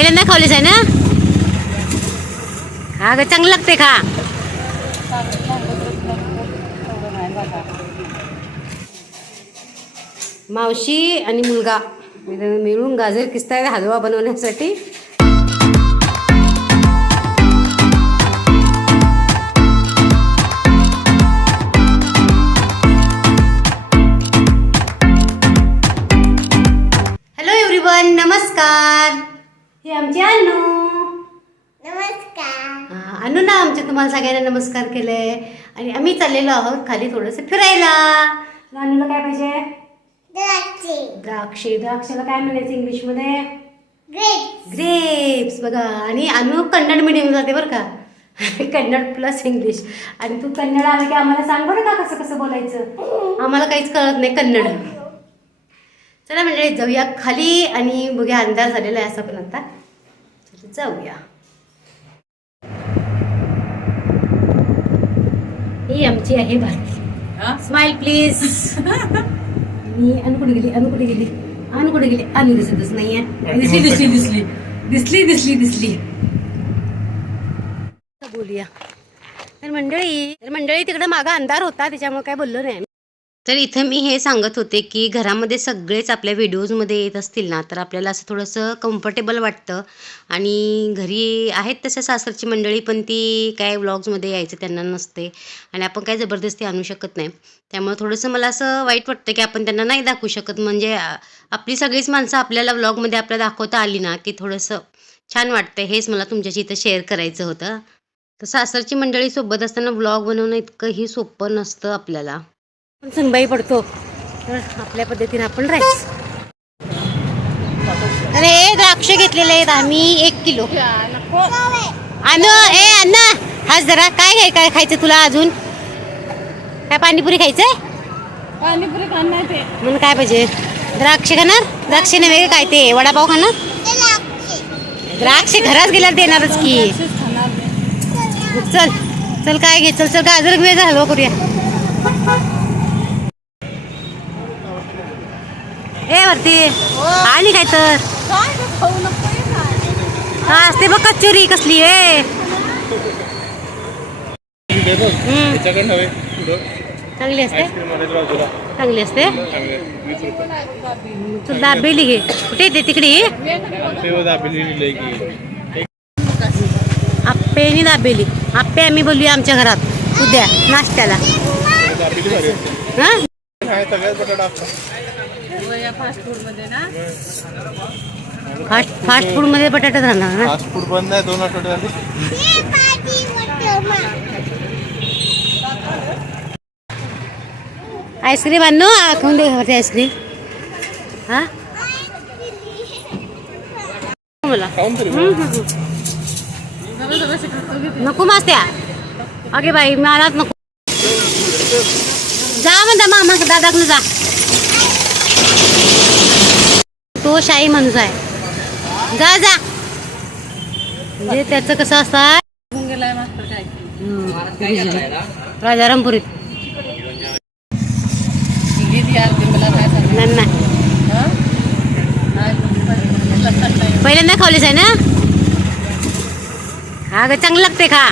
पहिल्यांदा खावलीस आहे ना? हा ग चांगलं लागते खा. मावशी आणि मुलगा. मिळून गाजर किस्ताय हलवा बनवण्यासाठी. नमस्कार केले आणि आम्ही चाललेलो आहोत खाली थोडंसं फिरायला. अनुला काय पाहिजे? द्राक्षे. द्राक्षे. द्राक्षाला काय म्हणायचं इंग्लिशमध्ये? Grape grapes. बघा आणि अनु कन्नड मिडियम जाते बरं का. Kannada plus English. आणि तू कन्नड आलं की आम्हाला सांग बरं का कसं कसं बोलायचं. आम्हाला काहीच कळत नाही कन्नड. चला म्हणजे जाऊया खाली आणि बघूया अंधार झालेला आहे असं पण आता. जाऊया. ही आमची आहे भारती. स्माइल प्लीज मी अनु कुठे गेली अनु कुठे गेली? अनु कुठे गेली? अनु दिसतच नाहीये. दिसली दिसली दिसली दिसली. दिसली दिसली बोलूया. तर मंडळी तर मंडळी तिकडे मागा अंधार होता त्याच्यामुळे काय बोललो नाही तर इथं मी हे सांगत होते की घरामध्ये सगळेच आपल्या व्हिडिओजमध्ये येत असतील ना तर आपल्याला असं थोडंसं कम्फर्टेबल वाटतं. आणि घरी आहेत तसं सासरची मंडळी पण ती काय व्लॉग्समध्ये यायचं त्यांना नसते. आणि आपण काय जबरदस्ती आणू शकत नाही. त्यामुळे थोडंसं मला असं वाईट वाटतं की आपण त्यांना नाही दाखवू शकत. म्हणजे आपली सगळीच माणसं आपल्याला व्लॉगमध्ये आपल्याला दाखवता आली ना की थोडंसं छान वाटतं हेच मला तुमच्याशी इथं शेअर करायचं होतं. तर सासरची मंडळी सोबत असताना व्लॉग बनवणं इतकंही सोपं नसतं आपल्याला. पण सुनबाई पडतो. तर आपल्या पद्धतीने आपण राहायचं. अरे द्राक्ष घेतलेले आहेत आम्ही एक किलो. अन ए अण्णा हाच जरा काय काय काय खायचं तुला अजून? काय पाणीपुरी खायचंय? पाणीपुरी खाणार ते म्हणून काय पाहिजे? द्राक्ष खाणार? द्राक्ष नव्हे काय ते? वडापाव खाणार? द्राक्षे घरात गेल्यावर देणारच की. चल चल काय घे चल चल गाजर जा, हलवा करूया. वरती आणि काय तर? असते बघ कचोरी कसली आहे. चांगली असते? चांगली असते? तू दाबेली घे कुठे येते तिकडे? ते नी आप्पेनी दाबेली. आप्पे आम्ही बोलूया आमच्या घरात. उद्या नाश्त्याला. हा सगळ्यात बटाटा फास्ट फ़ूड मध्ये ना? फास्ट फास्ट फ़ूड मध्ये बटाटा राहणार ना? फास्ट फ़ूड बंद आहे दोन आठवडे झाले. आईस्क्रीम आणू? खाऊन दे वरती आईस्क्रीम हा? हम्म, हम्म, हम्म. नको मास्त्या. अगे बाई मलाच नको. जा म्हणता मामा दादाकडे जा. तो शाही माणूस आहे. जा जा. म्हणजे त्याचं कसं असतं राजारामपुरीत. पहिल्यांदा खावलीस आहे ना? हा ग चांगलं लागते खा.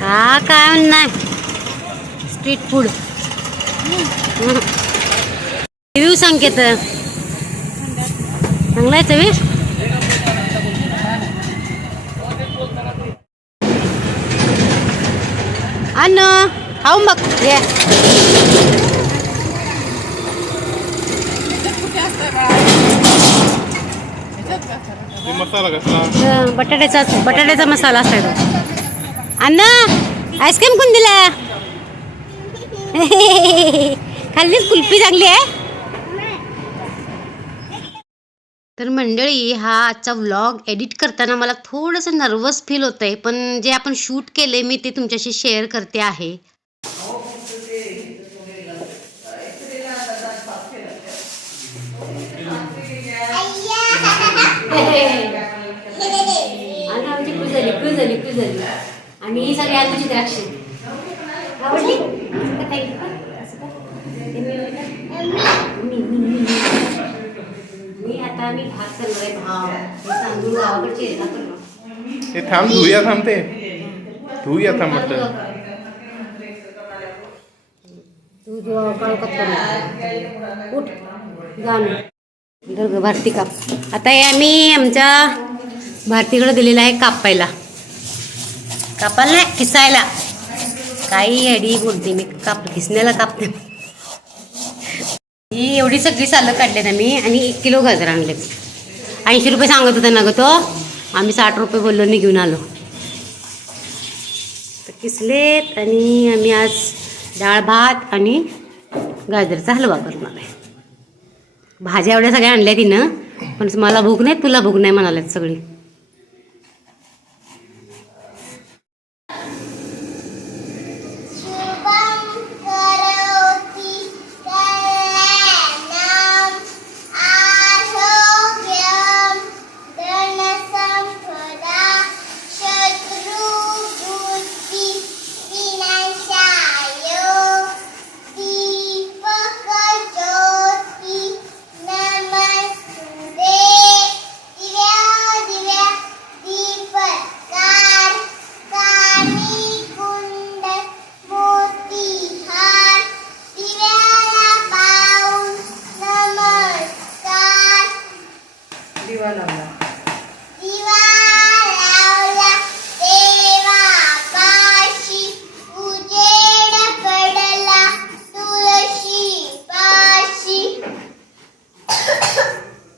हा काय नाही स्ट्रीट फूड रिव्ह्यू सांगेत चांगला आहे चवी अन्न खाऊन बघ. ये. मसाला बटाट्याचा बटाट्याचा मसाला असतो अन्न आईस्क्रीम कोण दिला खाल्लीच कुल्फी चांगली आहे तर मंडळी हा आजचा व्लॉग एडिट करताना मला थोडंसं नर्वस फील होतं आहे पण जे आपण शूट केले मी ते तुमच्याशी शेअर करते आहे. झाली आणि ही सगळी आलूची द्राक्ष. आवडली? मी- मी भात करणार आहे. हे तांदूळ गावाकडचे आहेत ना. हे थांब धुया थांबते धुया थांब म्हटलं. तू जो. उठ गाणं भारती काप. आता हे आम्ही आमच्या भारतीकडे दिलेलं आहे कापायला. कापायला नाही किसायला काही अडी बोलते मी काप किसण्याला कापते ही एवढी सगळी सालं काढलेत आम्ही आणि एक किलो गाजर आणले ऐंशी रुपये सांगत होता ना ग तो आम्ही साठ रुपये बोललो आणि घेऊन आलो तर किसलेत आणि आम्ही आज डाळ भात आणि गाजरचा हलवा करणार आहे भाज्या एवढ्या सगळ्या आणल्या तिनं पण मला भूक नाही तुला भूक नाही म्हणाल्यात सगळी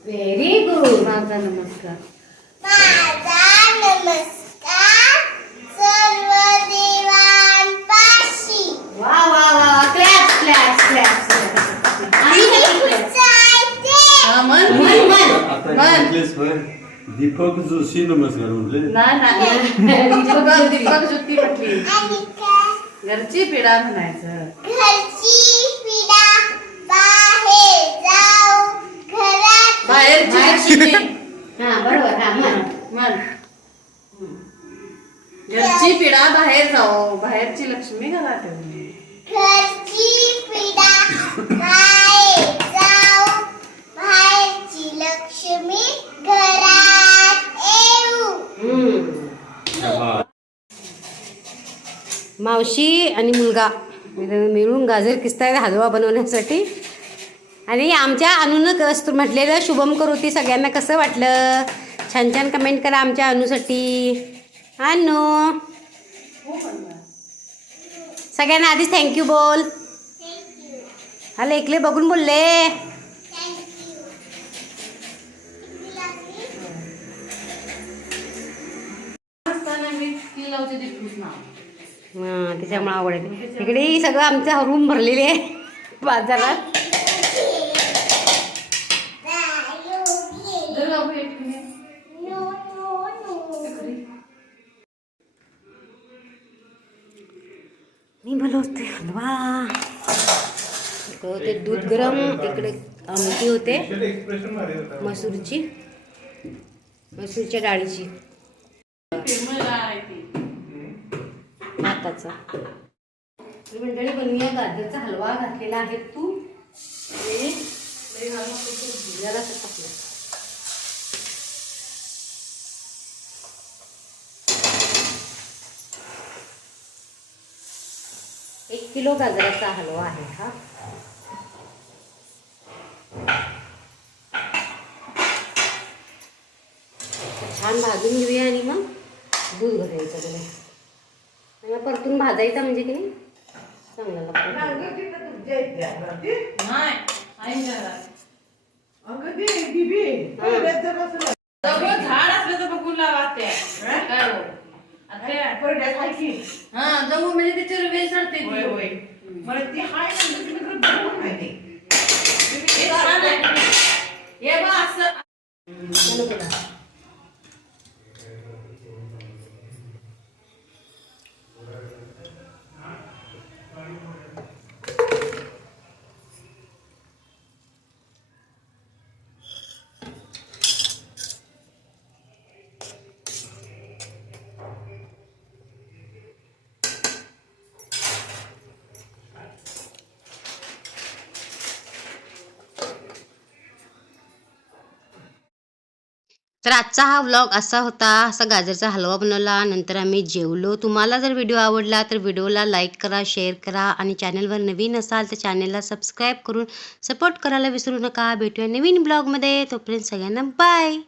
व्हेरी गुड माझा नमस्कार. माझा नमस्कार सर्व देवांपाशी वा वा वा. क्लॅप क्लॅप क्लॅप मन मन दीपक जोशी नमस्कार म्हटले. नाही नाही दीपक दीपक ज्योती म्हटली? घरची पिढा म्हणायचं घरची पिढा बाहेर जाऊ घरात बाहेरची लक्ष्मी हा बरोबर. हा मन म्हण घरची पिढा बाहेर जाओ. बाहेरची लक्ष्मी घरात येऊ घरची पिढा बाहेर जाऊ बाहेरची लक्ष्मी घरात येऊ. हम्म. मावशी आणि मुलगा. मिळून गाजर किस्ताय हलवा बनवण्यासाठी. आणि आमच्या अनुनं कस म्हटलेलं शुभम करोती सगळ्यांना कसं वाटलं? छान छान कमेंट करा आमच्या अनुसाठी. अनु. सगळ्यांना आधीच थँक्यू बोल. हॅलो एकले बघून बोलले. हां त्याच्यामुळे आवड आहे. इकडे सगळं आमचं रूम भरलेले आहे. बाजारात जर बाबू एक मिनिट. मी बोलवते हलवा. इकडं ते दूध गरम इकडे आमटी होते. मसूरची. मसूरच्या डाळीची. प्रेमळ भाताचा मंडळी बनवूया गाजरचा हलवा घातलेला आहे तू. जरा जरासं टाकलं. किलो गाजराचा हलवा आहे हा. छान भाजून घेऊया आणि मग दूध घालायचं त्याला. चांगला परतून भाजायचा म्हणजे की नाही? चांगला लागतो. झाड असलं तर बघून लावा. हा जाऊ म्हणजे त्याच्यावर वेळ चढते ती. हे छान आहे. हे बघ असं. तर आजचा हा व्लॉग असा होता असा गाजरचा हलवा बनवला नंतर आम्ही जेवलो. तुम्हाला जर व्हिडिओ आवडला तर व्हिडिओला लाईक करा शेअर करा आणि चॅनलवर नवीन असाल तर चॅनलला सबस्क्राईब करून सपोर्ट करायला विसरू नका. भेटूया नवीन ब्लॉगमध्ये तोपर्यंत सगळ्यांना बाय